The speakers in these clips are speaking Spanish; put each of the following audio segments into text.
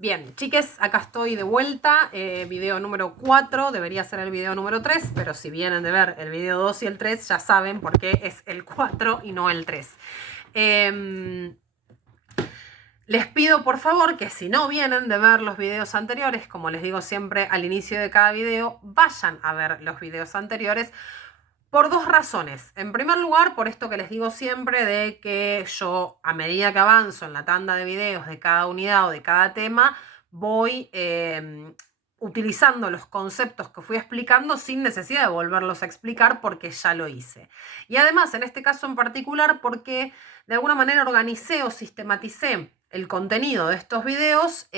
Bien, chiques, acá estoy de vuelta, video número 4, debería ser el video número 3, pero si vienen de ver el video 2 y el 3, ya saben por qué es el 4 y no el 3. Les pido por favor que si no vienen de ver los videos anteriores, como les digo siempre al inicio de cada video, vayan a ver los videos anteriores por dos razones. En primer lugar, por esto que les digo siempre de que yo, a medida que avanzo en la tanda de videos de cada unidad o de cada tema, voy utilizando los conceptos que fui explicando sin necesidad de volverlos a explicar porque ya lo hice. Y además, en este caso en particular, porque de alguna manera organicé o sistematicé el contenido de estos videos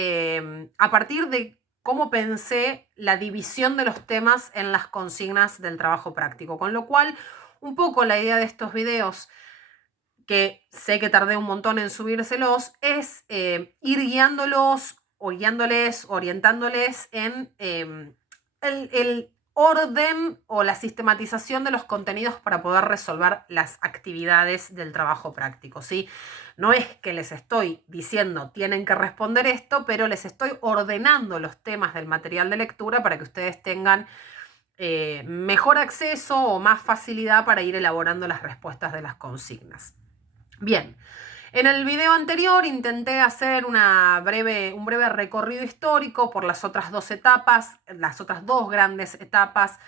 a partir de cómo pensé la división de los temas en las consignas del trabajo práctico. Con lo cual, un poco la idea de estos videos, que sé que tardé un montón en subírselos, es ir guiándolos o guiándoles, orientándoles en el orden o la sistematización de los contenidos para poder resolver las actividades del trabajo práctico, ¿sí? No es que les estoy diciendo tienen que responder esto, pero les estoy ordenando los temas del material de lectura para que ustedes tengan mejor acceso o más facilidad para ir elaborando las respuestas de las consignas. Bien, en el video anterior intenté hacer un breve recorrido histórico por las otras dos etapas, las otras dos grandes etapas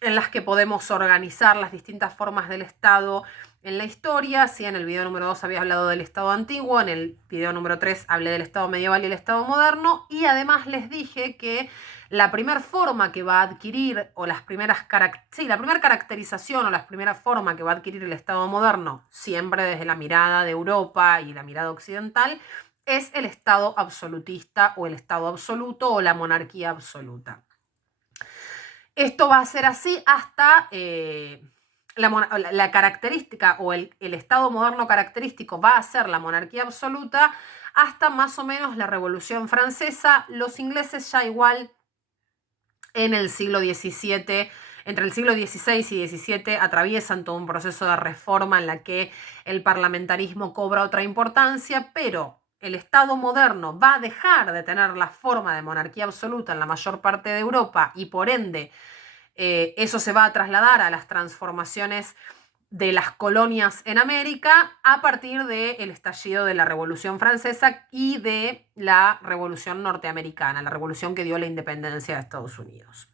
en las que podemos organizar las distintas formas del Estado en la historia. Sí, en el video número 2 había hablado del Estado antiguo, en el video número 3 hablé del Estado medieval y el Estado moderno, y además les dije que la primera forma que va a adquirir, o la primera caracterización o la primera forma que va a adquirir el Estado moderno, siempre desde la mirada de Europa y la mirada occidental, es el Estado absolutista o el Estado absoluto o la monarquía absoluta. Esto va a ser así hasta la característica o el Estado moderno característico va a ser la monarquía absoluta hasta más o menos la Revolución Francesa. Los ingleses ya igual en el siglo XVII, entre el siglo XVI y XVII, atraviesan todo un proceso de reforma en la que el parlamentarismo cobra otra importancia, pero el Estado moderno va a dejar de tener la forma de monarquía absoluta en la mayor parte de Europa y por ende eso se va a trasladar a las transformaciones de las colonias en América a partir del estallido de la Revolución Francesa y de la Revolución Norteamericana, la revolución que dio la independencia de Estados Unidos.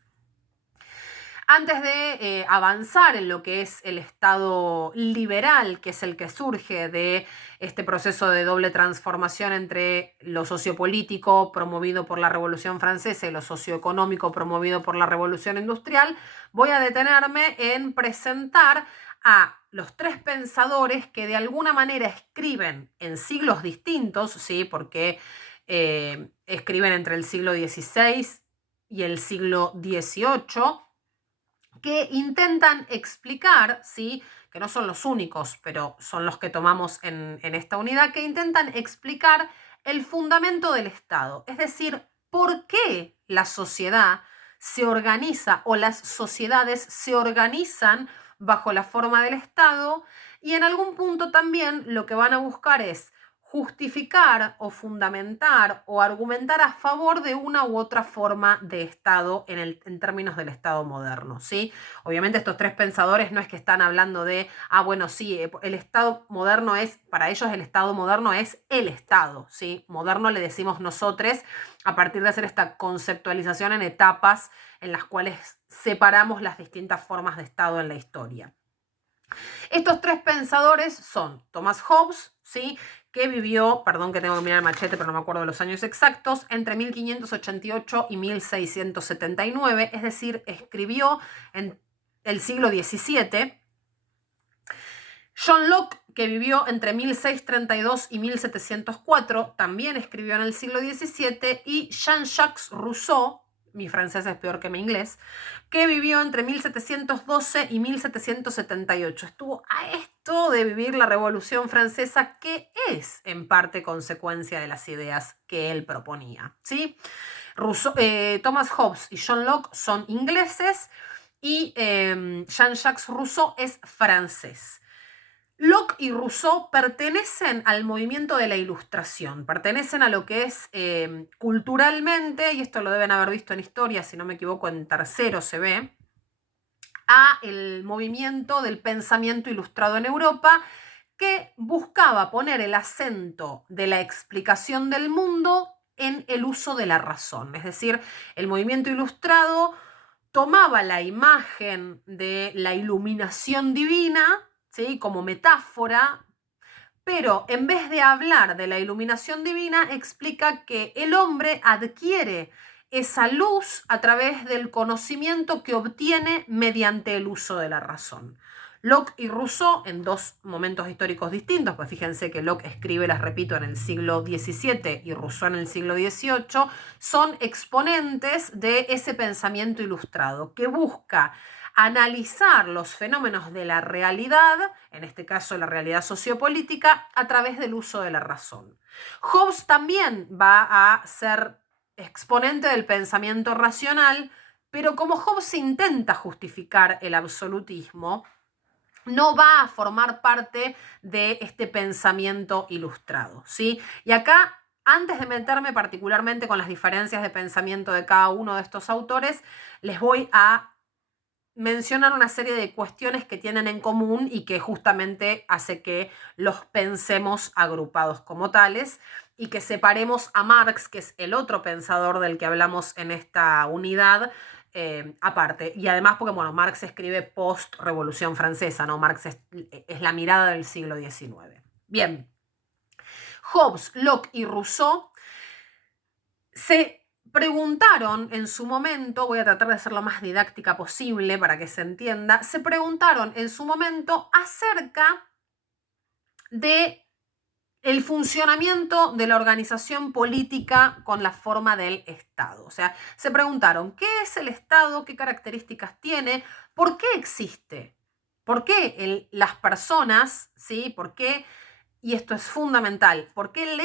Antes de avanzar en lo que es el Estado liberal, que es el que surge de este proceso de doble transformación entre lo sociopolítico promovido por la Revolución Francesa y lo socioeconómico promovido por la Revolución Industrial, voy a detenerme en presentar a los tres pensadores que de alguna manera escriben en siglos distintos, ¿sí? Porque escriben entre el siglo XVI y el siglo XVIII, que intentan explicar, ¿sí? Que no son los únicos, pero son los que tomamos en esta unidad, que intentan explicar el fundamento del Estado, es decir, por qué la sociedad se organiza o las sociedades se organizan bajo la forma del Estado, y en algún punto también lo que van a buscar es justificar o fundamentar o argumentar a favor de una u otra forma de Estado en términos del Estado moderno, ¿sí? Obviamente estos tres pensadores no es que están hablando de, bueno, sí, el Estado moderno es, para ellos el Estado moderno es el Estado, ¿sí? Moderno le decimos nosotros a partir de hacer esta conceptualización en etapas en las cuales separamos las distintas formas de Estado en la historia. Estos tres pensadores son Thomas Hobbes, ¿sí? Que vivió, perdón que tengo que mirar el machete, pero no me acuerdo los años exactos, entre 1588 y 1679, es decir, escribió en el siglo XVII. John Locke, que vivió entre 1632 y 1704, también escribió en el siglo XVII, y Jean-Jacques Rousseau, mi francés es peor que mi inglés, que vivió entre 1712 y 1778. Estuvo a esto de vivir la Revolución Francesa, que es en parte consecuencia de las ideas que él proponía, ¿sí? Thomas Hobbes y John Locke son ingleses y Jean-Jacques Rousseau es francés. Locke y Rousseau pertenecen al movimiento de la Ilustración, pertenecen a lo que es culturalmente, y esto lo deben haber visto en historia, si no me equivoco, en tercero se ve, a el movimiento del pensamiento ilustrado en Europa, que buscaba poner el acento de la explicación del mundo en el uso de la razón. Es decir, el movimiento ilustrado tomaba la imagen de la iluminación divina, ¿sí?, como metáfora, pero en vez de hablar de la iluminación divina, explica que el hombre adquiere esa luz a través del conocimiento que obtiene mediante el uso de la razón. Locke y Rousseau, en dos momentos históricos distintos, pues fíjense que Locke escribe, las repito, en el siglo XVII y Rousseau en el siglo XVIII, son exponentes de ese pensamiento ilustrado que busca analizar los fenómenos de la realidad, en este caso la realidad sociopolítica, a través del uso de la razón. Hobbes también va a ser exponente del pensamiento racional, pero como Hobbes intenta justificar el absolutismo, no va a formar parte de este pensamiento ilustrado, ¿sí? Y acá, antes de meterme particularmente con las diferencias de pensamiento de cada uno de estos autores, les voy a mencionan una serie de cuestiones que tienen en común y que justamente hace que los pensemos agrupados como tales y que separemos a Marx, que es el otro pensador del que hablamos en esta unidad, aparte. Y además porque, bueno, Marx escribe post-Revolución Francesa, ¿no? Marx es la mirada del siglo XIX. Bien, Hobbes, Locke y Rousseau se preguntaron en su momento, voy a tratar de ser lo más didáctica posible para que se entienda, se preguntaron en su momento acerca de el funcionamiento de la organización política con la forma del Estado. O sea, se preguntaron, ¿qué es el Estado? ¿Qué características tiene? ¿Por qué existe? ¿Por qué las personas, ¿sí? ¿Por qué? Y esto es fundamental, porque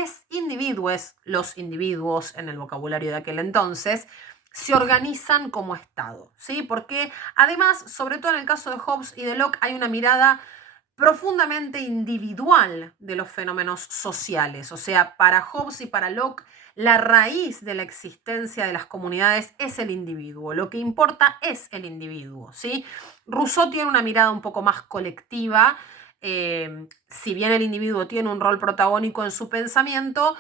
los individuos en el vocabulario de aquel entonces, se organizan como Estado, ¿sí? Porque además, sobre todo en el caso de Hobbes y de Locke, hay una mirada profundamente individual de los fenómenos sociales. O sea, para Hobbes y para Locke, la raíz de la existencia de las comunidades es el individuo. Lo que importa es el individuo, ¿sí? Rousseau tiene una mirada un poco más colectiva. Si bien el individuo tiene un rol protagónico en su pensamiento,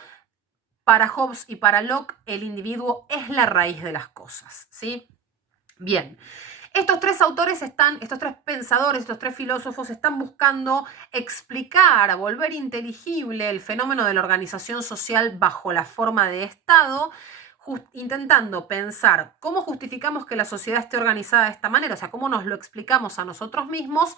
para Hobbes y para Locke el individuo es la raíz de las cosas, ¿sí? Bien, estos tres autores estos tres pensadores, estos tres filósofos están buscando explicar, volver inteligible el fenómeno de la organización social bajo la forma de Estado, intentando pensar cómo justificamos que la sociedad esté organizada de esta manera, o sea, cómo nos lo explicamos a nosotros mismos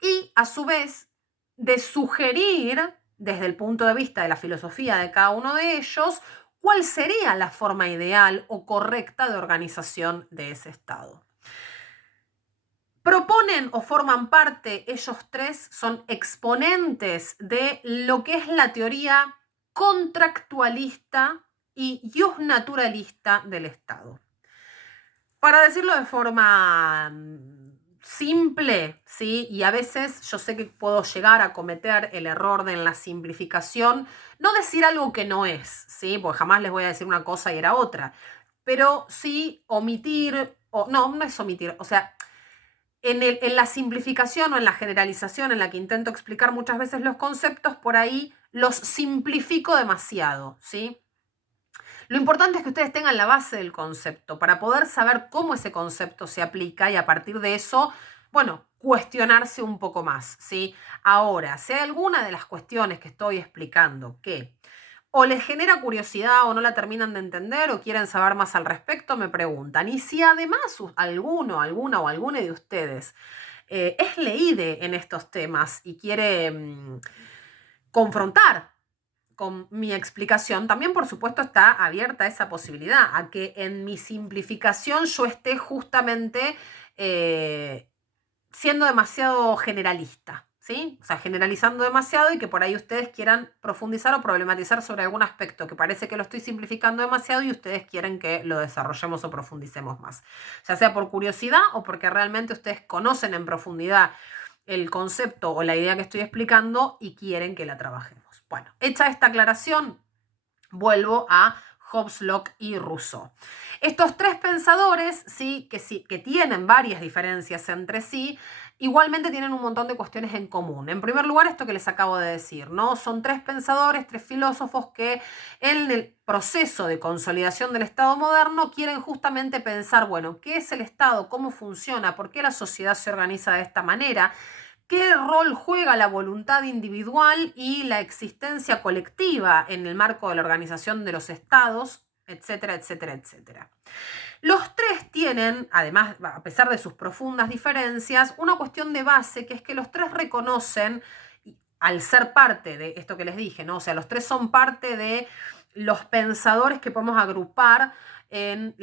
y a su vez de sugerir desde el punto de vista de la filosofía de cada uno de ellos cuál sería la forma ideal o correcta de organización de ese Estado. Proponen o forman parte, ellos tres son exponentes de lo que es la teoría contractualista y justnaturalista del Estado. Para decirlo de forma simple, ¿sí? Y a veces yo sé que puedo llegar a cometer el error de en la simplificación, no decir algo que no es, ¿sí? Porque jamás les voy a decir una cosa y era otra, pero sí omitir, o no es omitir, o sea, en la simplificación o en la generalización en la que intento explicar muchas veces los conceptos, por ahí los simplifico demasiado, ¿sí? Lo importante es que ustedes tengan la base del concepto para poder saber cómo ese concepto se aplica y a partir de eso, bueno, cuestionarse un poco más, ¿sí? Ahora, si hay alguna de las cuestiones que estoy explicando que o les genera curiosidad o no la terminan de entender o quieren saber más al respecto, me preguntan. Y si además alguna o alguno de ustedes es leíde en estos temas y quiere confrontar con mi explicación, también por supuesto está abierta esa posibilidad, a que en mi simplificación yo esté justamente siendo demasiado generalista, ¿sí? O sea, generalizando demasiado y que por ahí ustedes quieran profundizar o problematizar sobre algún aspecto que parece que lo estoy simplificando demasiado y ustedes quieren que lo desarrollemos o profundicemos más. Ya sea por curiosidad o porque realmente ustedes conocen en profundidad el concepto o la idea que estoy explicando y quieren que la trabajemos. Bueno, hecha esta aclaración, vuelvo a Hobbes, Locke y Rousseau. Estos tres pensadores, sí, que tienen varias diferencias entre sí, igualmente tienen un montón de cuestiones en común. En primer lugar, esto que les acabo de decir, ¿no? Son tres pensadores, tres filósofos que en el proceso de consolidación del Estado moderno quieren justamente pensar, bueno, ¿qué es el Estado? ¿Cómo funciona? ¿Por qué la sociedad se organiza de esta manera? ¿Qué rol juega la voluntad individual y la existencia colectiva en el marco de la organización de los estados, etcétera, etcétera, etcétera? Los tres tienen, además, a pesar de sus profundas diferencias, una cuestión de base, que es que los tres reconocen, al ser parte de esto que les dije, ¿no? O sea, los tres son parte de los pensadores que podemos agrupar en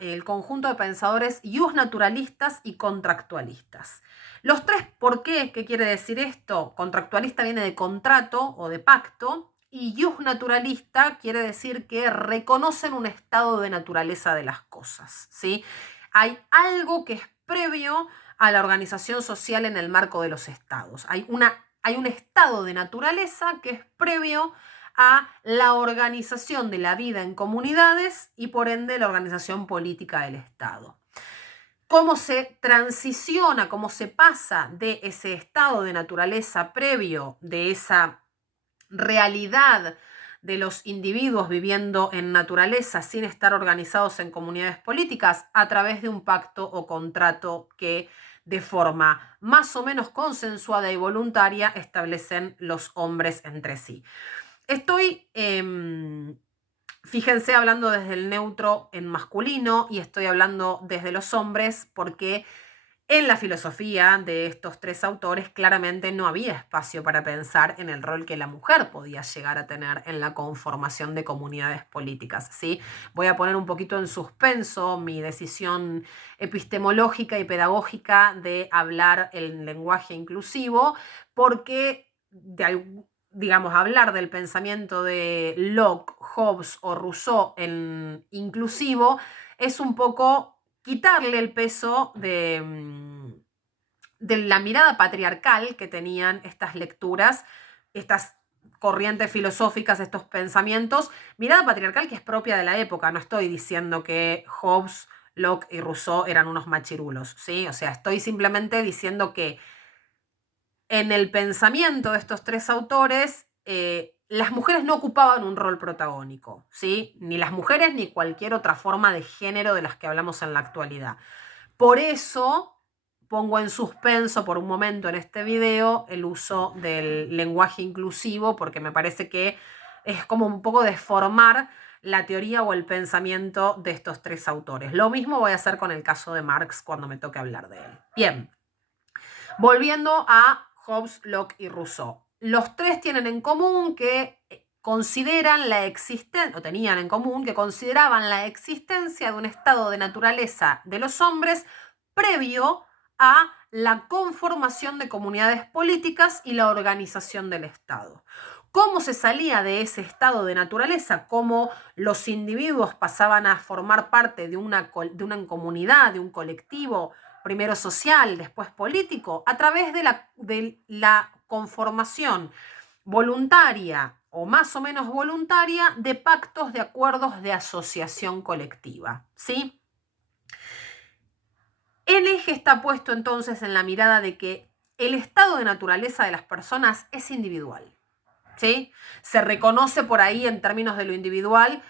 el conjunto de pensadores naturalistas y contractualistas. Los tres, ¿por qué? ¿Qué quiere decir esto? Contractualista viene de contrato o de pacto, y naturalista quiere decir que reconocen un estado de naturaleza de las cosas, ¿sí? Hay algo que es previo a la organización social en el marco de los estados. Hay un estado de naturaleza que es previo a la organización de la vida en comunidades y por ende la organización política del Estado. Cómo se transiciona, cómo se pasa de ese estado de naturaleza previo, de esa realidad de los individuos viviendo en naturaleza sin estar organizados en comunidades políticas, a través de un pacto o contrato que de forma más o menos consensuada y voluntaria establecen los hombres entre sí. Estoy, fíjense, hablando desde el neutro en masculino y estoy hablando desde los hombres porque en la filosofía de estos tres autores claramente no había espacio para pensar en el rol que la mujer podía llegar a tener en la conformación de comunidades políticas, ¿sí? Voy a poner un poquito en suspenso mi decisión epistemológica y pedagógica de hablar el lenguaje inclusivo, porque digamos, hablar del pensamiento de Locke, Hobbes o Rousseau en inclusivo es un poco quitarle el peso de la mirada patriarcal que tenían estas lecturas, estas corrientes filosóficas, estos pensamientos, mirada patriarcal que es propia de la época. No estoy diciendo que Hobbes, Locke y Rousseau eran unos machirulos, ¿sí? O sea, estoy simplemente diciendo que en el pensamiento de estos tres autores, las mujeres no ocupaban un rol protagónico, ¿sí? Ni las mujeres ni cualquier otra forma de género de las que hablamos en la actualidad. Por eso pongo en suspenso por un momento en este video el uso del lenguaje inclusivo, porque me parece que es como un poco deformar la teoría o el pensamiento de estos tres autores. Lo mismo voy a hacer con el caso de Marx cuando me toque hablar de él. Bien, volviendo a Hobbes, Locke y Rousseau. Los tres tienen en común que consideran la existencia, o tenían en común que consideraban la existencia de un estado de naturaleza de los hombres previo a la conformación de comunidades políticas y la organización del Estado. ¿Cómo se salía de ese estado de naturaleza? ¿Cómo los individuos pasaban a formar parte de una comunidad, de un colectivo, primero social, después político? A través de la conformación voluntaria o más o menos voluntaria de pactos, de acuerdos de asociación colectiva, ¿sí? El eje está puesto entonces en la mirada de que el estado de naturaleza de las personas es individual, ¿sí? Se reconoce por ahí en términos de lo individual,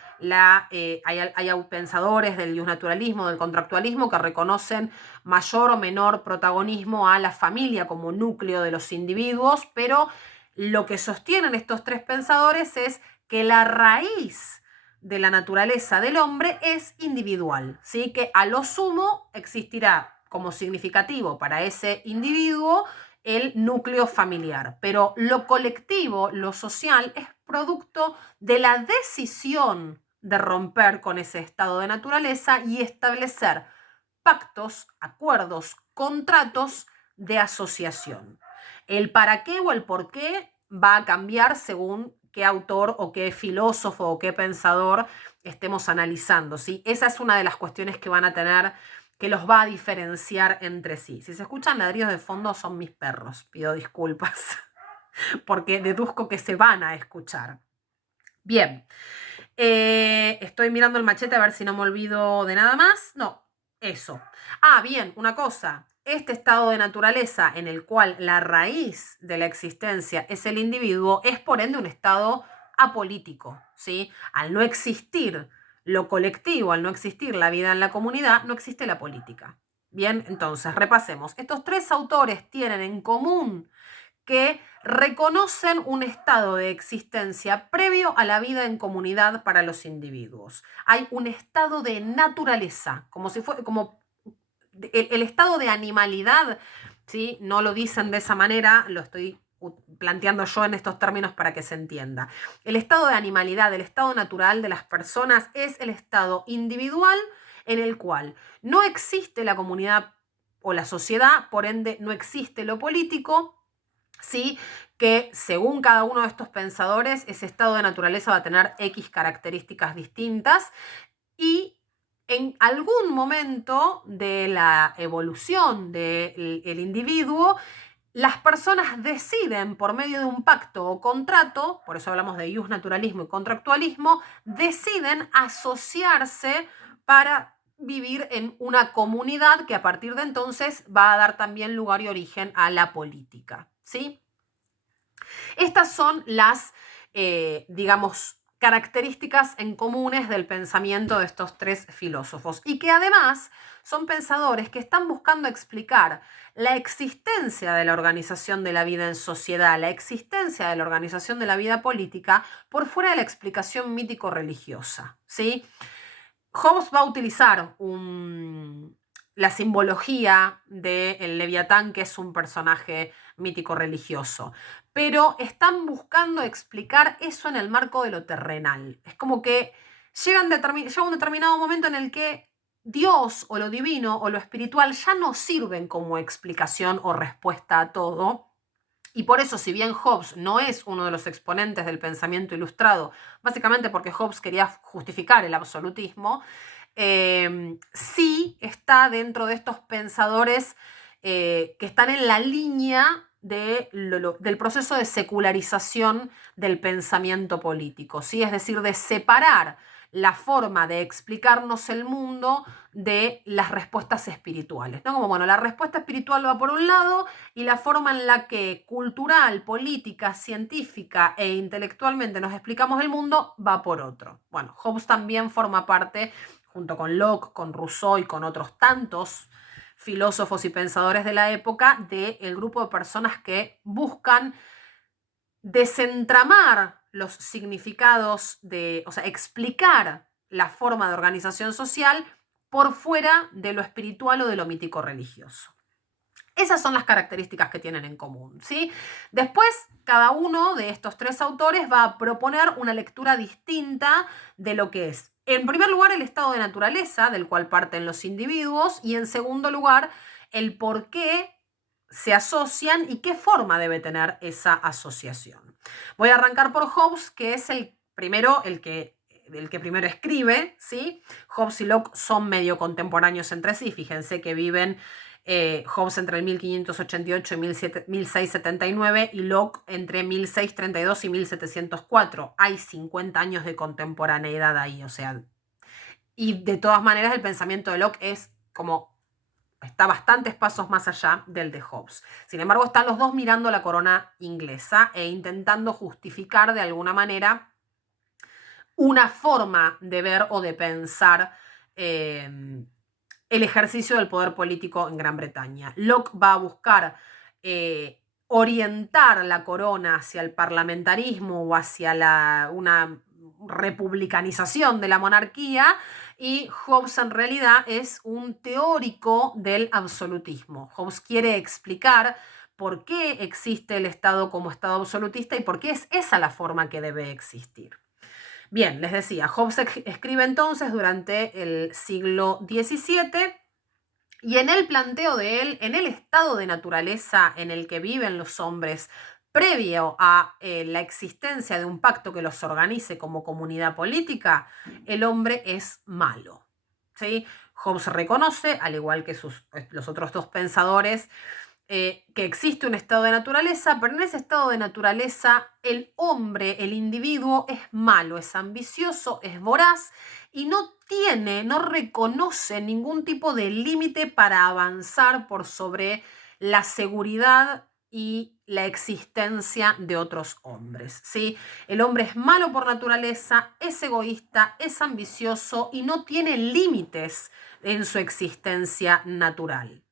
hay pensadores del naturalismo, del contractualismo, que reconocen mayor o menor protagonismo a la familia como núcleo de los individuos, pero lo que sostienen estos tres pensadores es que la raíz de la naturaleza del hombre es individual, ¿sí? Que a lo sumo existirá como significativo para ese individuo el núcleo familiar, pero lo colectivo, lo social, es producto de la decisión de romper con ese estado de naturaleza y establecer pactos, acuerdos, contratos de asociación. El para qué o el por qué va a cambiar según qué autor o qué filósofo o qué pensador estemos analizando, ¿sí? Esa es una de las cuestiones que van a tener que los va a diferenciar entre sí. Si se escuchan ladridos de fondo son mis perros, pido disculpas, porque deduzco que se van a escuchar. Bien, estoy mirando el machete a ver si no me olvido de nada más. No, eso. Ah, bien, una cosa. Este estado de naturaleza en el cual la raíz de la existencia es el individuo es por ende un estado apolítico, ¿sí? Al no existir lo colectivo, al no existir la vida en la comunidad, no existe la política. Bien, entonces repasemos. Estos tres autores tienen en común que reconocen un estado de existencia previo a la vida en comunidad para los individuos. Hay un estado de naturaleza, como si fuera, como el estado de animalidad, ¿sí? No lo dicen de esa manera, lo estoy planteando yo en estos términos para que se entienda. El estado de animalidad, el estado natural de las personas es el estado individual en el cual no existe la comunidad o la sociedad, por ende no existe lo político, ¿sí? Que según cada uno de estos pensadores, ese estado de naturaleza va a tener X características distintas y en algún momento de la evolución del individuo, las personas deciden por medio de un pacto o contrato, por eso hablamos de naturalismo y contractualismo, deciden asociarse para vivir en una comunidad que a partir de entonces va a dar también lugar y origen a la política, ¿sí? Estas son las, digamos, características en comunes del pensamiento de estos tres filósofos y que además son pensadores que están buscando explicar la existencia de la organización de la vida en sociedad, la existencia de la organización de la vida política por fuera de la explicación mítico-religiosa, ¿sí? Hobbes va a utilizar la simbología del Leviatán, que es un personaje mítico religioso, pero están buscando explicar eso en el marco de lo terrenal. Es como que llega un determinado momento en el que Dios o lo divino o lo espiritual ya no sirven como explicación o respuesta a todo. Y por eso, si bien Hobbes no es uno de los exponentes del pensamiento ilustrado, básicamente porque Hobbes quería justificar el absolutismo, sí está dentro de estos pensadores que están en la línea del proceso de secularización del pensamiento político, ¿sí? Es decir, de separar la forma de explicarnos el mundo de las respuestas espirituales, ¿no? Como, bueno, la respuesta espiritual va por un lado y la forma en la que cultural, política, científica e intelectualmente nos explicamos el mundo va por otro. Bueno, Hobbes también forma parte, junto con Locke, con Rousseau y con otros tantos filósofos y pensadores de la época, del grupo de personas que buscan desentramar los significados o sea, explicar la forma de organización social por fuera de lo espiritual o de lo mítico religioso. Esas son las características que tienen en común, ¿sí? Después, cada uno de estos tres autores va a proponer una lectura distinta de lo que es, en primer lugar, el estado de naturaleza del cual parten los individuos y, en segundo lugar, el por qué se asocian y qué forma debe tener esa asociación. Voy a arrancar por Hobbes, que es el que primero escribe, ¿sí? Hobbes y Locke son medio contemporáneos entre sí, fíjense que viven Hobbes entre el 1588 y 1679 y Locke entre 1632 y 1704. Hay 50 años de contemporaneidad ahí, o sea, y de todas maneras el pensamiento de Locke es como está bastantes pasos más allá del de Hobbes. Sin embargo, están los dos mirando la corona inglesa e intentando justificar de alguna manera una forma de ver o de pensar el ejercicio del poder político en Gran Bretaña. Locke va a buscar orientar la corona hacia el parlamentarismo o hacia una republicanización de la monarquía, y Hobbes en realidad es un teórico del absolutismo. Hobbes quiere explicar por qué existe el Estado como Estado absolutista y por qué es esa la forma que debe existir. Bien, les decía, Hobbes escribe entonces durante el siglo XVII y en el planteo de él, en el estado de naturaleza en el que viven los hombres previo a la existencia de un pacto que los organice como comunidad política, el hombre es malo, ¿sí? Hobbes reconoce, al igual que los otros dos pensadores, que existe un estado de naturaleza, pero en ese estado de naturaleza el hombre, el individuo, es malo, es ambicioso, es voraz y no reconoce ningún tipo de límite para avanzar por sobre la seguridad y la existencia de otros hombres, ¿sí? El hombre es malo por naturaleza, es egoísta, es ambicioso y no tiene límites en su existencia natural.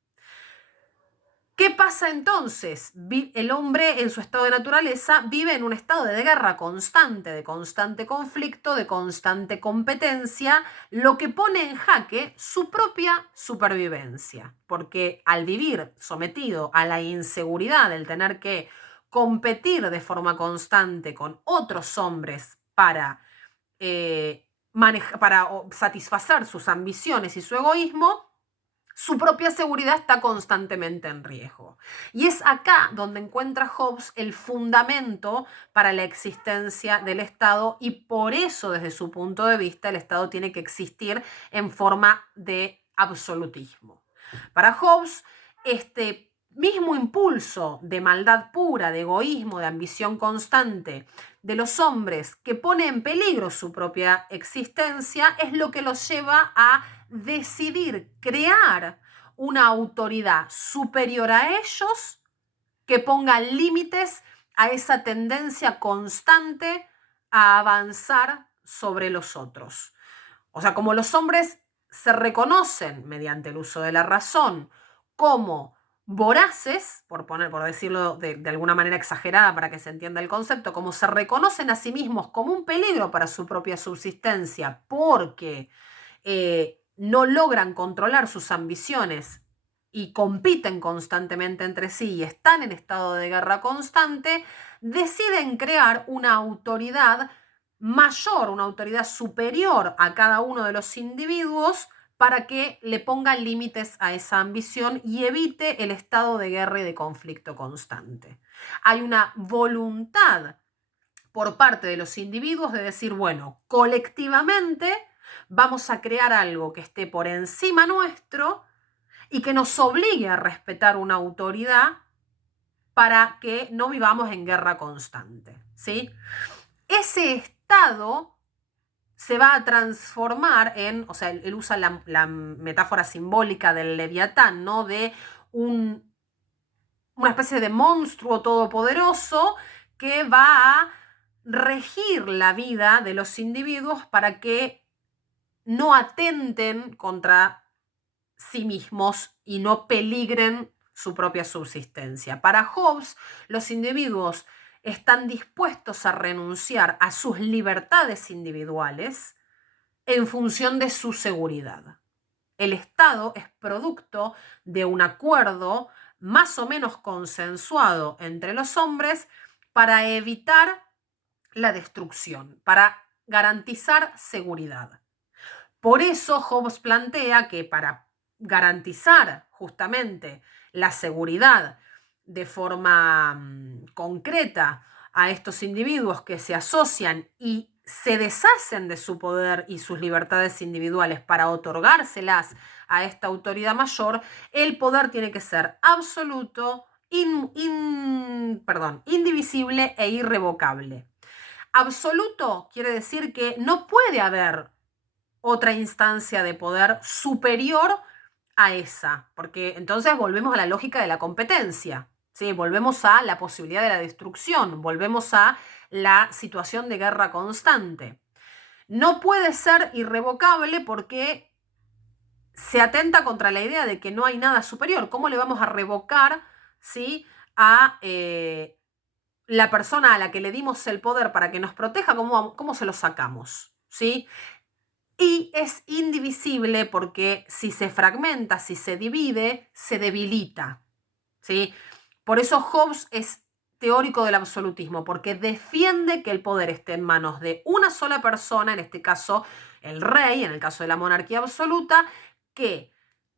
¿Qué pasa entonces? El hombre en su estado de naturaleza vive en un estado de guerra constante, de constante conflicto, de constante competencia, lo que pone en jaque su propia supervivencia, porque al vivir sometido a la inseguridad del tener que competir de forma constante con otros hombres para satisfacer sus ambiciones y su egoísmo, su propia seguridad está constantemente en riesgo. Y es acá donde encuentra Hobbes el fundamento para la existencia del Estado y por eso, desde su punto de vista, el Estado tiene que existir en forma de absolutismo. Para Hobbes, este mismo impulso de maldad pura, de egoísmo, de ambición constante de los hombres que pone en peligro su propia existencia es lo que los lleva a decidir crear una autoridad superior a ellos que ponga límites a esa tendencia constante a avanzar sobre los otros. O sea, como los hombres se reconocen mediante el uso de la razón como voraces, por decirlo de alguna manera exagerada para que se entienda el concepto, como se reconocen a sí mismos como un peligro para su propia subsistencia porque no logran controlar sus ambiciones y compiten constantemente entre sí y están en estado de guerra constante, deciden crear una autoridad mayor, una autoridad superior a cada uno de los individuos para que le ponga límites a esa ambición y evite el estado de guerra y de conflicto constante. Hay una voluntad por parte de los individuos de decir, bueno, colectivamente vamos a crear algo que esté por encima nuestro y que nos obligue a respetar una autoridad para que no vivamos en guerra constante, ¿sí? Ese estado se va a transformar en, o sea, él usa la metáfora simbólica del leviatán, ¿no? De una especie de monstruo todopoderoso que va a regir la vida de los individuos para que no atenten contra sí mismos y no peligren su propia subsistencia. Para Hobbes, los individuos están dispuestos a renunciar a sus libertades individuales en función de su seguridad. El Estado es producto de un acuerdo más o menos consensuado entre los hombres para evitar la destrucción, para garantizar seguridad. Por eso Hobbes plantea que para garantizar justamente la seguridad de forma concreta a estos individuos que se asocian y se deshacen de su poder y sus libertades individuales para otorgárselas a esta autoridad mayor, el poder tiene que ser absoluto, indivisible e irrevocable. Absoluto quiere decir que no puede haber otra instancia de poder superior a esa, porque entonces volvemos a la lógica de la competencia, ¿sí? Volvemos a la posibilidad de la destrucción, volvemos a la situación de guerra constante. No puede ser irrevocable porque se atenta contra la idea de que no hay nada superior. ¿Cómo le vamos a revocar, ¿sí?, a la persona a la que le dimos el poder para que nos proteja? ¿Cómo se lo sacamos? ¿Sí? Y es indivisible porque si se fragmenta, si se divide, se debilita, ¿sí? Por eso Hobbes es teórico del absolutismo, porque defiende que el poder esté en manos de una sola persona, en este caso el rey, en el caso de la monarquía absoluta, que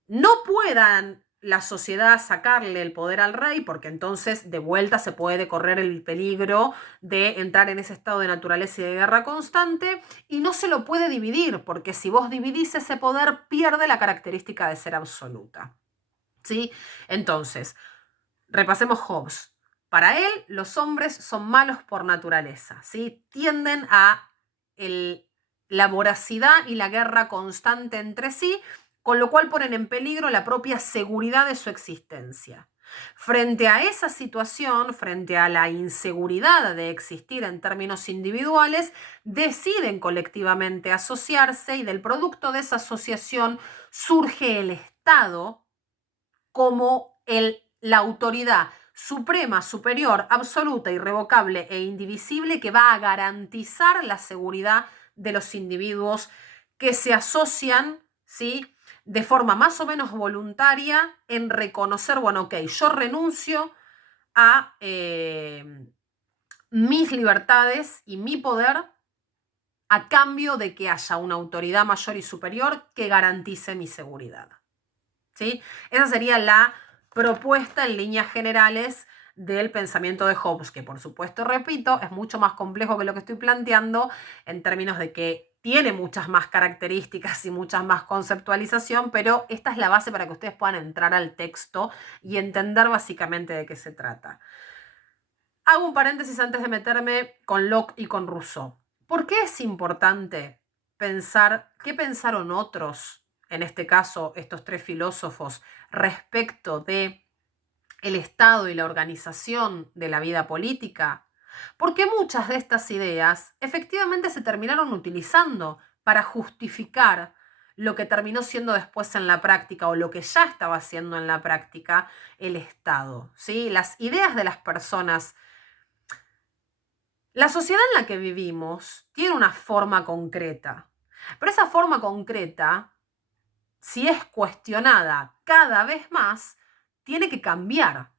no puedan la sociedad sacarle el poder al rey, porque entonces de vuelta se puede correr el peligro de entrar en ese estado de naturaleza y de guerra constante, y no se lo puede dividir, porque si vos dividís ese poder, pierde la característica de ser absoluta. ¿Sí? Entonces, repasemos Hobbes. Para él, los hombres son malos por naturaleza, ¿sí? Tienden a la voracidad y la guerra constante entre sí, con lo cual ponen en peligro la propia seguridad de su existencia. Frente a esa situación, frente a la inseguridad de existir en términos individuales, deciden colectivamente asociarse y del producto de esa asociación surge el Estado como la autoridad suprema, superior, absoluta, irrevocable e indivisible que va a garantizar la seguridad de los individuos que se asocian, ¿sí?, de forma más o menos voluntaria en reconocer, bueno, ok, yo renuncio a mis libertades y mi poder a cambio de que haya una autoridad mayor y superior que garantice mi seguridad. ¿Sí? Esa sería la propuesta en líneas generales del pensamiento de Hobbes, que por supuesto, repito, es mucho más complejo que lo que estoy planteando en términos de que tiene muchas más características y muchas más conceptualización, pero esta es la base para que ustedes puedan entrar al texto y entender básicamente de qué se trata. Hago un paréntesis antes de meterme con Locke y con Rousseau. ¿Por qué es importante pensar qué pensaron otros, en este caso estos tres filósofos, respecto de el Estado y la organización de la vida política? Porque muchas de estas ideas efectivamente se terminaron utilizando para justificar lo que terminó siendo después en la práctica o lo que ya estaba haciendo en la práctica el Estado, ¿sí? Las ideas de las personas. La sociedad en la que vivimos tiene una forma concreta, pero esa forma concreta, si es cuestionada cada vez más, tiene que cambiar.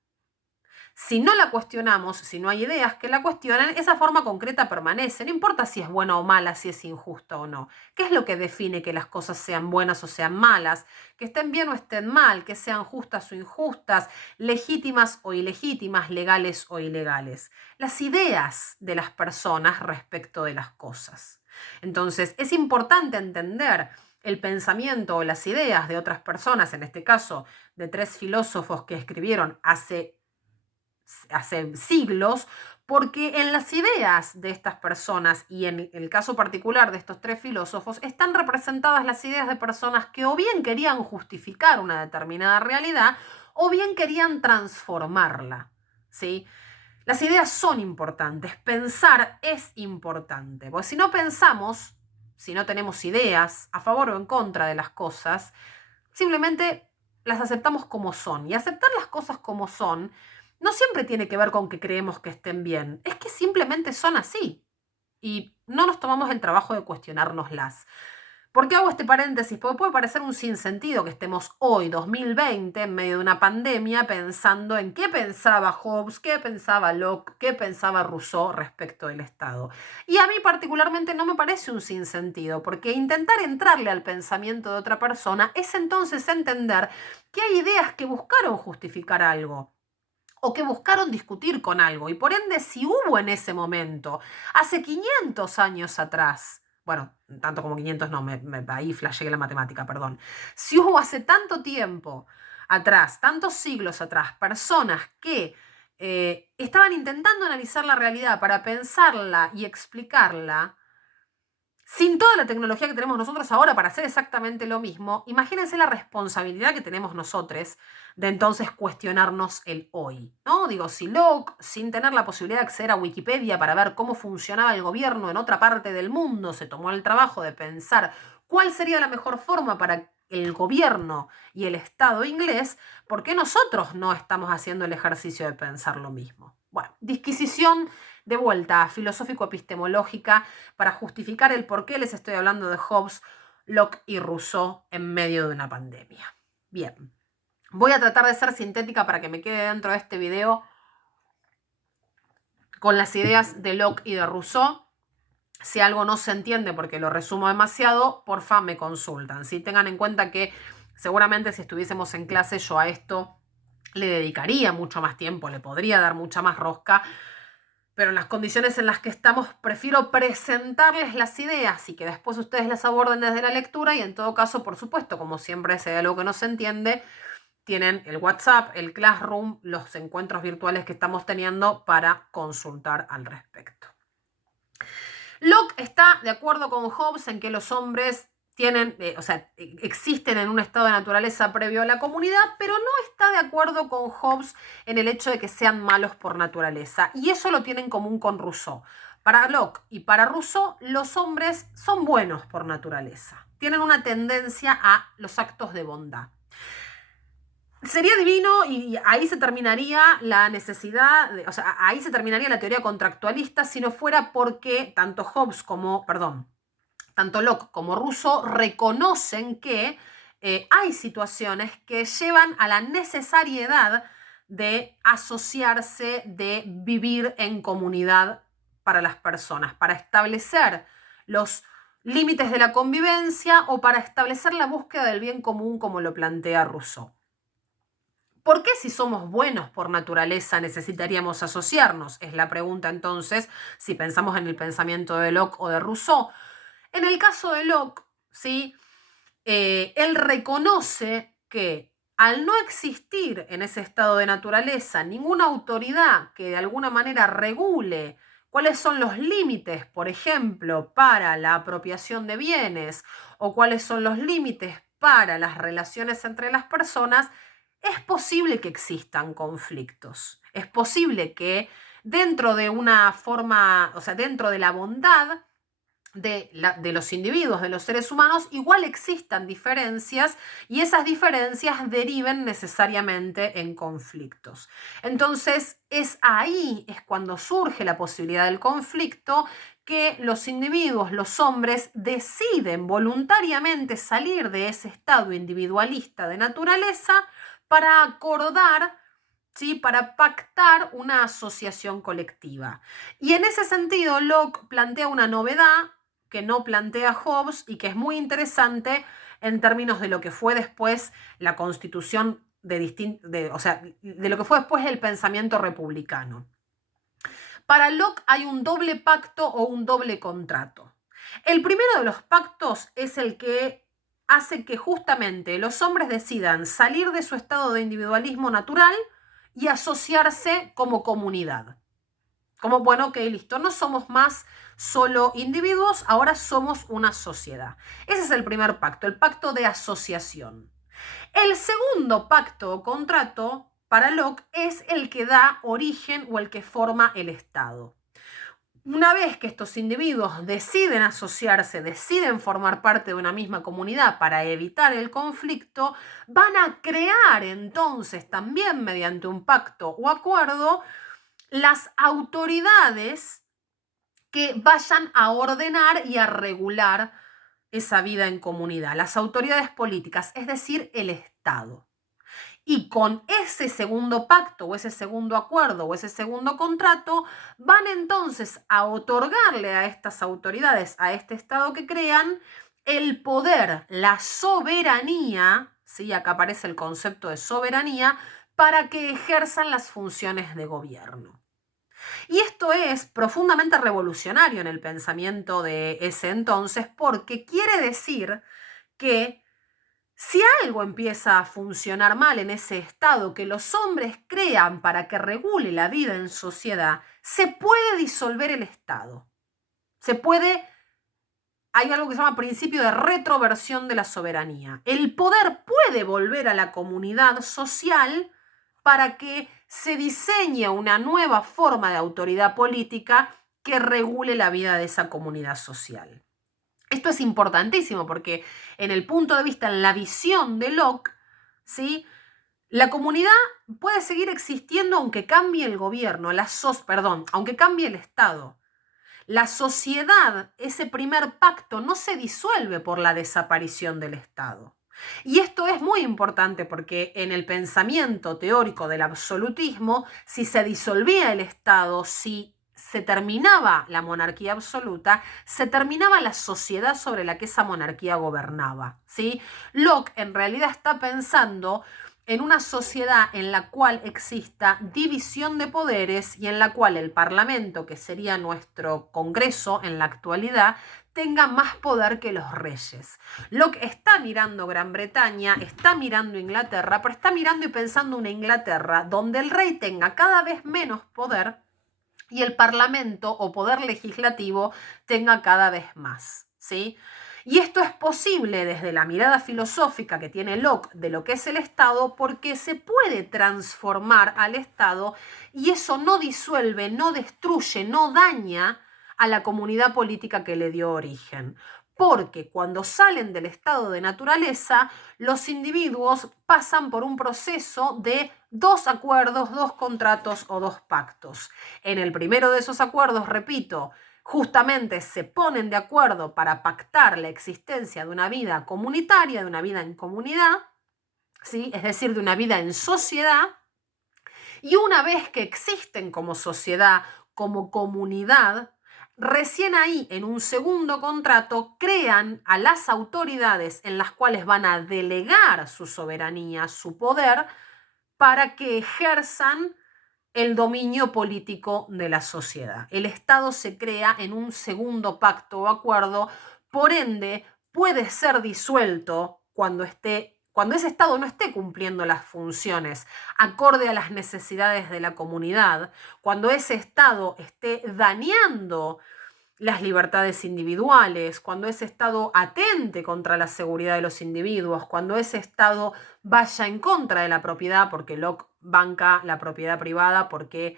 Si no la cuestionamos, si no hay ideas que la cuestionen, esa forma concreta permanece. No importa si es buena o mala, si es injusta o no. ¿Qué es lo que define que las cosas sean buenas o sean malas? Que estén bien o estén mal, que sean justas o injustas, legítimas o ilegítimas, legales o ilegales. Las ideas de las personas respecto de las cosas. Entonces, es importante entender el pensamiento o las ideas de otras personas, en este caso de tres filósofos que escribieron hace siglos, porque en las ideas de estas personas y en el caso particular de estos tres filósofos están representadas las ideas de personas que o bien querían justificar una determinada realidad o bien querían transformarla, ¿sí? Las ideas son importantes, pensar es importante, porque si no pensamos, si no tenemos ideas a favor o en contra de las cosas, simplemente las aceptamos como son. Y aceptar las cosas como son no siempre tiene que ver con que creemos que estén bien, es que simplemente son así y no nos tomamos el trabajo de cuestionárnoslas. ¿Por qué hago este paréntesis? Porque puede parecer un sinsentido que estemos hoy, 2020, en medio de una pandemia, pensando en qué pensaba Hobbes, qué pensaba Locke, qué pensaba Rousseau respecto del Estado. Y a mí particularmente no me parece un sinsentido, porque intentar entrarle al pensamiento de otra persona es entonces entender que hay ideas que buscaron justificar algo o que buscaron discutir con algo. Y por ende, si hubo en ese momento, hace 500 años atrás, bueno, tanto como 500 no, ahí flasheé la matemática, perdón. Si hubo hace tanto tiempo atrás, tantos siglos atrás, personas que estaban intentando analizar la realidad para pensarla y explicarla, sin toda la tecnología que tenemos nosotros ahora para hacer exactamente lo mismo, imagínense la responsabilidad que tenemos nosotros de entonces cuestionarnos el hoy, ¿no? Digo, si Locke, sin tener la posibilidad de acceder a Wikipedia para ver cómo funcionaba el gobierno en otra parte del mundo, se tomó el trabajo de pensar cuál sería la mejor forma para el gobierno y el Estado inglés, ¿por qué nosotros no estamos haciendo el ejercicio de pensar lo mismo? Bueno, disquisición de vuelta filosófico-epistemológica para justificar el por qué les estoy hablando de Hobbes, Locke y Rousseau en medio de una pandemia. Bien, voy a tratar de ser sintética para que me quede dentro de este video con las ideas de Locke y de Rousseau. Si algo no se entiende porque lo resumo demasiado, porfa me consultan. ¿Sí? Tengan en cuenta que Seguramente si estuviésemos en clase yo a esto le dedicaría mucho más tiempo, le podría dar mucha más rosca, pero en las condiciones en las que estamos prefiero presentarles las ideas y que después ustedes las aborden desde la lectura y en todo caso, por supuesto, como siempre si hay algo que no se entiende, tienen el WhatsApp, el Classroom, los encuentros virtuales que estamos teniendo para consultar al respecto. Locke está de acuerdo con Hobbes en que los hombres existen en un estado de naturaleza previo a la comunidad, pero no está de acuerdo con Hobbes en el hecho de que sean malos por naturaleza. Y eso lo tiene en común con Rousseau. Para Locke y para Rousseau, los hombres son buenos por naturaleza. Tienen una tendencia a los actos de bondad. Sería divino y ahí se terminaría la necesidad, ahí se terminaría la teoría contractualista si no fuera porque tanto Locke como Rousseau reconocen que hay situaciones que llevan a la necesariedad de asociarse, de vivir en comunidad para las personas, para establecer los límites de la convivencia o para establecer la búsqueda del bien común como lo plantea Rousseau. ¿Por qué si somos buenos por naturaleza necesitaríamos asociarnos? Es la pregunta entonces, si pensamos en el pensamiento de Locke o de Rousseau. En el caso de Locke, ¿sí? Él reconoce que al no existir en ese estado de naturaleza ninguna autoridad que de alguna manera regule cuáles son los límites, por ejemplo, para la apropiación de bienes o cuáles son los límites para las relaciones entre las personas, es posible que existan conflictos. Es posible que dentro de una forma, dentro de la bondad de los individuos, de los seres humanos, igual existan diferencias y esas diferencias deriven necesariamente en conflictos. Entonces, es cuando surge la posibilidad del conflicto que los individuos, los hombres, deciden voluntariamente salir de ese estado individualista de naturaleza para acordar, ¿sí? Para pactar una asociación colectiva. Y en ese sentido, Locke plantea una novedad que no plantea Hobbes y que es muy interesante en términos de lo que fue después la constitución de lo que fue después el pensamiento republicano. Para Locke hay un doble pacto o un doble contrato. El primero de los pactos es el que hace que justamente los hombres decidan salir de su estado de individualismo natural y asociarse como comunidad. Como, bueno, ok, listo, no somos más solo individuos, ahora somos una sociedad. Ese es el primer pacto, el pacto de asociación. El segundo pacto o contrato para Locke es el que da origen o el que forma el Estado. Una vez que estos individuos deciden asociarse, deciden formar parte de una misma comunidad para evitar el conflicto, van a crear entonces también mediante un pacto o acuerdo las autoridades que vayan a ordenar y a regular esa vida en comunidad, las autoridades políticas, es decir, el Estado. Y con ese segundo pacto o ese segundo acuerdo o ese segundo contrato van entonces a otorgarle a estas autoridades, a este Estado que crean, el poder, la soberanía, ¿sí? Acá aparece el concepto de soberanía, para que ejerzan las funciones de gobierno. Y esto es profundamente revolucionario en el pensamiento de ese entonces porque quiere decir que si algo empieza a funcionar mal en ese estado que los hombres crean para que regule la vida en sociedad, se puede disolver el Estado. Hay algo que se llama principio de retroversión de la soberanía. El poder puede volver a la comunidad social para que se diseñe una nueva forma de autoridad política que regule la vida de esa comunidad social. Esto es importantísimo porque en el punto de vista, en la visión de Locke, ¿sí? La comunidad puede seguir existiendo aunque cambie el gobierno, aunque cambie el Estado. La sociedad, ese primer pacto, no se disuelve por la desaparición del Estado. Y esto es muy importante porque en el pensamiento teórico del absolutismo, si se disolvía el Estado, si se terminaba la monarquía absoluta, se terminaba la sociedad sobre la que esa monarquía gobernaba, ¿sí? Locke en realidad está pensando en una sociedad en la cual exista división de poderes y en la cual el Parlamento, que sería nuestro Congreso en la actualidad, tenga más poder que los reyes. Locke está mirando Gran Bretaña, está mirando Inglaterra, pero está mirando y pensando una Inglaterra donde el rey tenga cada vez menos poder y el Parlamento o poder legislativo tenga cada vez más, ¿sí? Y esto es posible desde la mirada filosófica que tiene Locke de lo que es el Estado, porque se puede transformar al Estado y eso no disuelve, no destruye, no daña a la comunidad política que le dio origen. Porque cuando salen del estado de naturaleza, los individuos pasan por un proceso de 2 acuerdos, 2 contratos o 2 pactos. En el primero de esos acuerdos, repito, justamente se ponen de acuerdo para pactar la existencia de una vida comunitaria, de una vida en comunidad, ¿sí? Es decir, de una vida en sociedad, y una vez que existen como sociedad, como comunidad, recién ahí, en un segundo contrato, crean a las autoridades en las cuales van a delegar su soberanía, su poder, para que ejerzan el dominio político de la sociedad. El Estado se crea en un segundo pacto o acuerdo, por ende puede ser disuelto cuando ese Estado no esté cumpliendo las funciones acorde a las necesidades de la comunidad, cuando ese Estado esté dañando las libertades individuales, cuando ese Estado atente contra la seguridad de los individuos, cuando ese Estado vaya en contra de la propiedad, porque Locke banca la propiedad privada, porque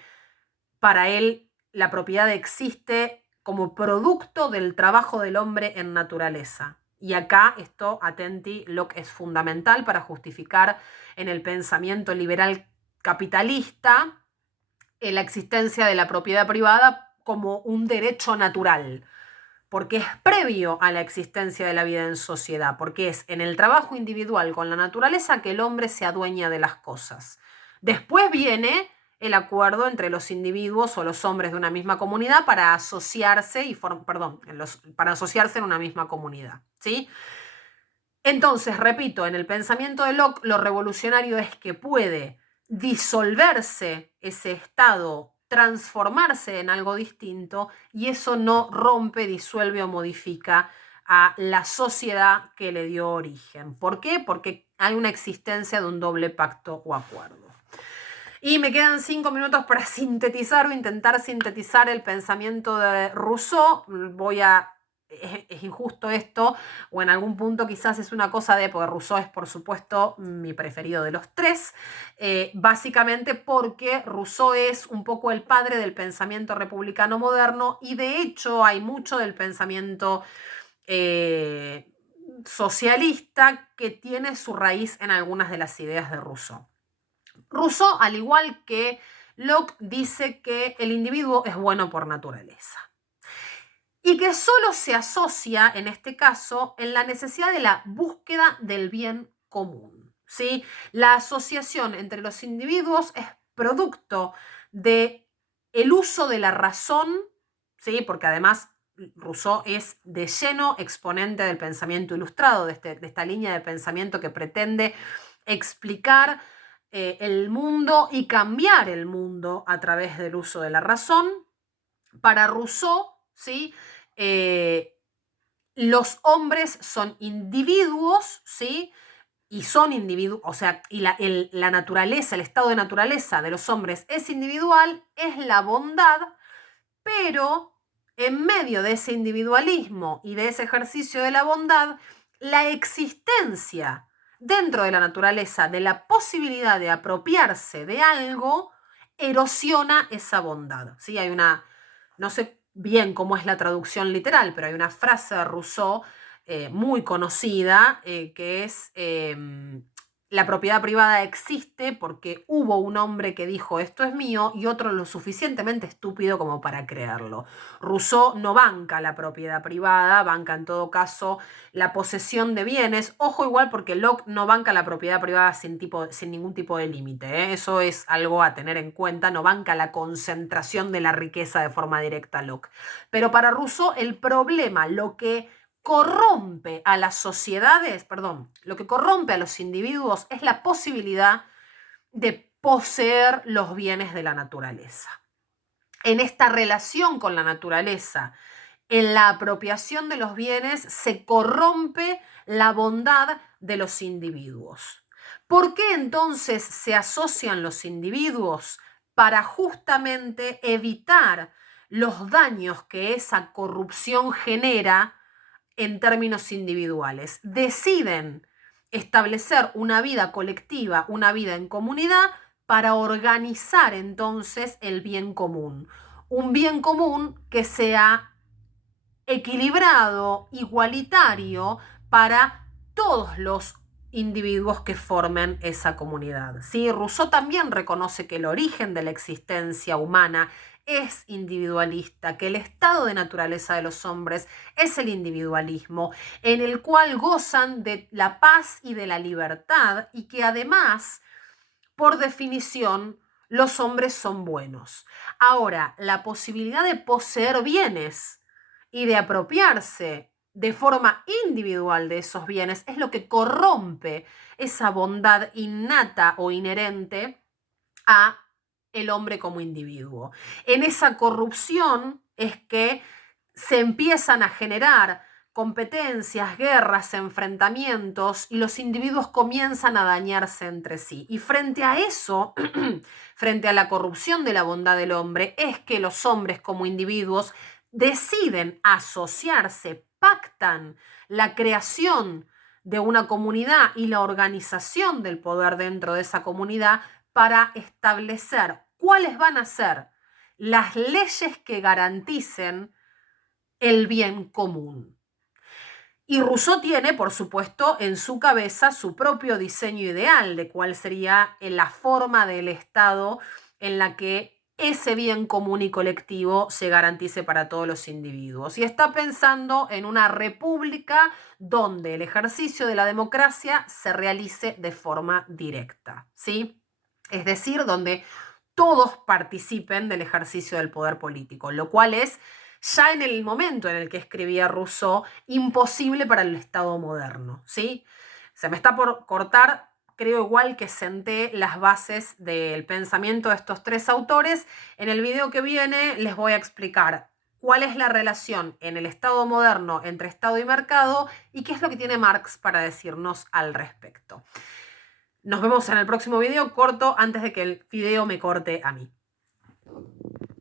para él la propiedad existe como producto del trabajo del hombre en naturaleza. Y acá esto, atenti, Locke es fundamental para justificar en el pensamiento liberal capitalista la existencia de la propiedad privada como un derecho natural, porque es previo a la existencia de la vida en sociedad, porque es en el trabajo individual con la naturaleza que el hombre se adueña de las cosas. Después viene el acuerdo entre los individuos o los hombres de una misma comunidad para asociarse para asociarse en una misma comunidad, ¿sí? Entonces, repito, en el pensamiento de Locke, lo revolucionario es que puede disolverse ese estado, transformarse en algo distinto, y eso no rompe, disuelve o modifica a la sociedad que le dio origen. ¿Por qué? Porque hay una existencia de un doble pacto o acuerdo. Y me quedan 5 minutos para sintetizar o intentar sintetizar el pensamiento de Rousseau. Es injusto esto, o en algún punto quizás es una cosa porque Rousseau es por supuesto mi preferido de los tres, básicamente porque Rousseau es un poco el padre del pensamiento republicano moderno y de hecho hay mucho del pensamiento socialista que tiene su raíz en algunas de las ideas de Rousseau. Rousseau, al igual que Locke, dice que el individuo es bueno por naturaleza y que solo se asocia, en este caso, en la necesidad de la búsqueda del bien común, ¿sí? La asociación entre los individuos es producto del uso de la razón, ¿sí? Porque además Rousseau es de lleno exponente del pensamiento ilustrado, de esta línea de pensamiento que pretende explicar el mundo y cambiar el mundo a través del uso de la razón. Para Rousseau, ¿sí? Los hombres son individuos, ¿sí? Y son individuos, o sea, y la naturaleza, el estado de naturaleza de los hombres es individual, es la bondad, pero en medio de ese individualismo y de ese ejercicio de la bondad, la existencia dentro de la naturaleza de la posibilidad de apropiarse de algo erosiona esa bondad, ¿sí? Hay una, no sé bien cómo es la traducción literal, pero hay una frase de Rousseau muy conocida que es la propiedad privada existe porque hubo un hombre que dijo esto es mío y otro lo suficientemente estúpido como para creerlo. Rousseau no banca la propiedad privada, banca en todo caso la posesión de bienes. Ojo igual porque Locke no banca la propiedad privada sin ningún tipo de límite, ¿eh? Eso es algo a tener en cuenta, no banca la concentración de la riqueza de forma directa Locke. Pero para Rousseau el problema, lo que corrompe a las sociedades, perdón, lo que corrompe a los individuos es la posibilidad de poseer los bienes de la naturaleza. En esta relación con la naturaleza, en la apropiación de los bienes, se corrompe la bondad de los individuos. ¿Por qué entonces se asocian los individuos? Para justamente evitar los daños que esa corrupción genera en términos individuales. Deciden establecer una vida colectiva, una vida en comunidad, para organizar entonces el bien común. Un bien común que sea equilibrado, igualitario para todos los individuos que formen esa comunidad. ¿Sí? Rousseau también reconoce que el origen de la existencia humana es individualista, que el estado de naturaleza de los hombres es el individualismo, en el cual gozan de la paz y de la libertad y que además, por definición, los hombres son buenos. Ahora, la posibilidad de poseer bienes y de apropiarse de forma individual de esos bienes es lo que corrompe esa bondad innata o inherente a el hombre como individuo. En esa corrupción es que se empiezan a generar competencias, guerras, enfrentamientos y los individuos comienzan a dañarse entre sí. Y frente a eso, frente a la corrupción de la bondad del hombre, es que los hombres como individuos deciden asociarse, pactan la creación de una comunidad y la organización del poder dentro de esa comunidad para establecer cuáles van a ser las leyes que garanticen el bien común. Y Rousseau tiene, por supuesto, en su cabeza su propio diseño ideal de cuál sería la forma del Estado en la que ese bien común y colectivo se garantice para todos los individuos. Y está pensando en una república donde el ejercicio de la democracia se realice de forma directa, ¿sí? Es decir, donde todos participen del ejercicio del poder político, lo cual es ya en el momento en el que escribía Rousseau, imposible para el Estado moderno, ¿sí? Se me está por cortar, creo igual que senté las bases del pensamiento de estos tres autores. En el video que viene les voy a explicar cuál es la relación en el Estado moderno entre Estado y mercado y qué es lo que tiene Marx para decirnos al respecto. Nos vemos en el próximo video corto antes de que el video me corte a mí.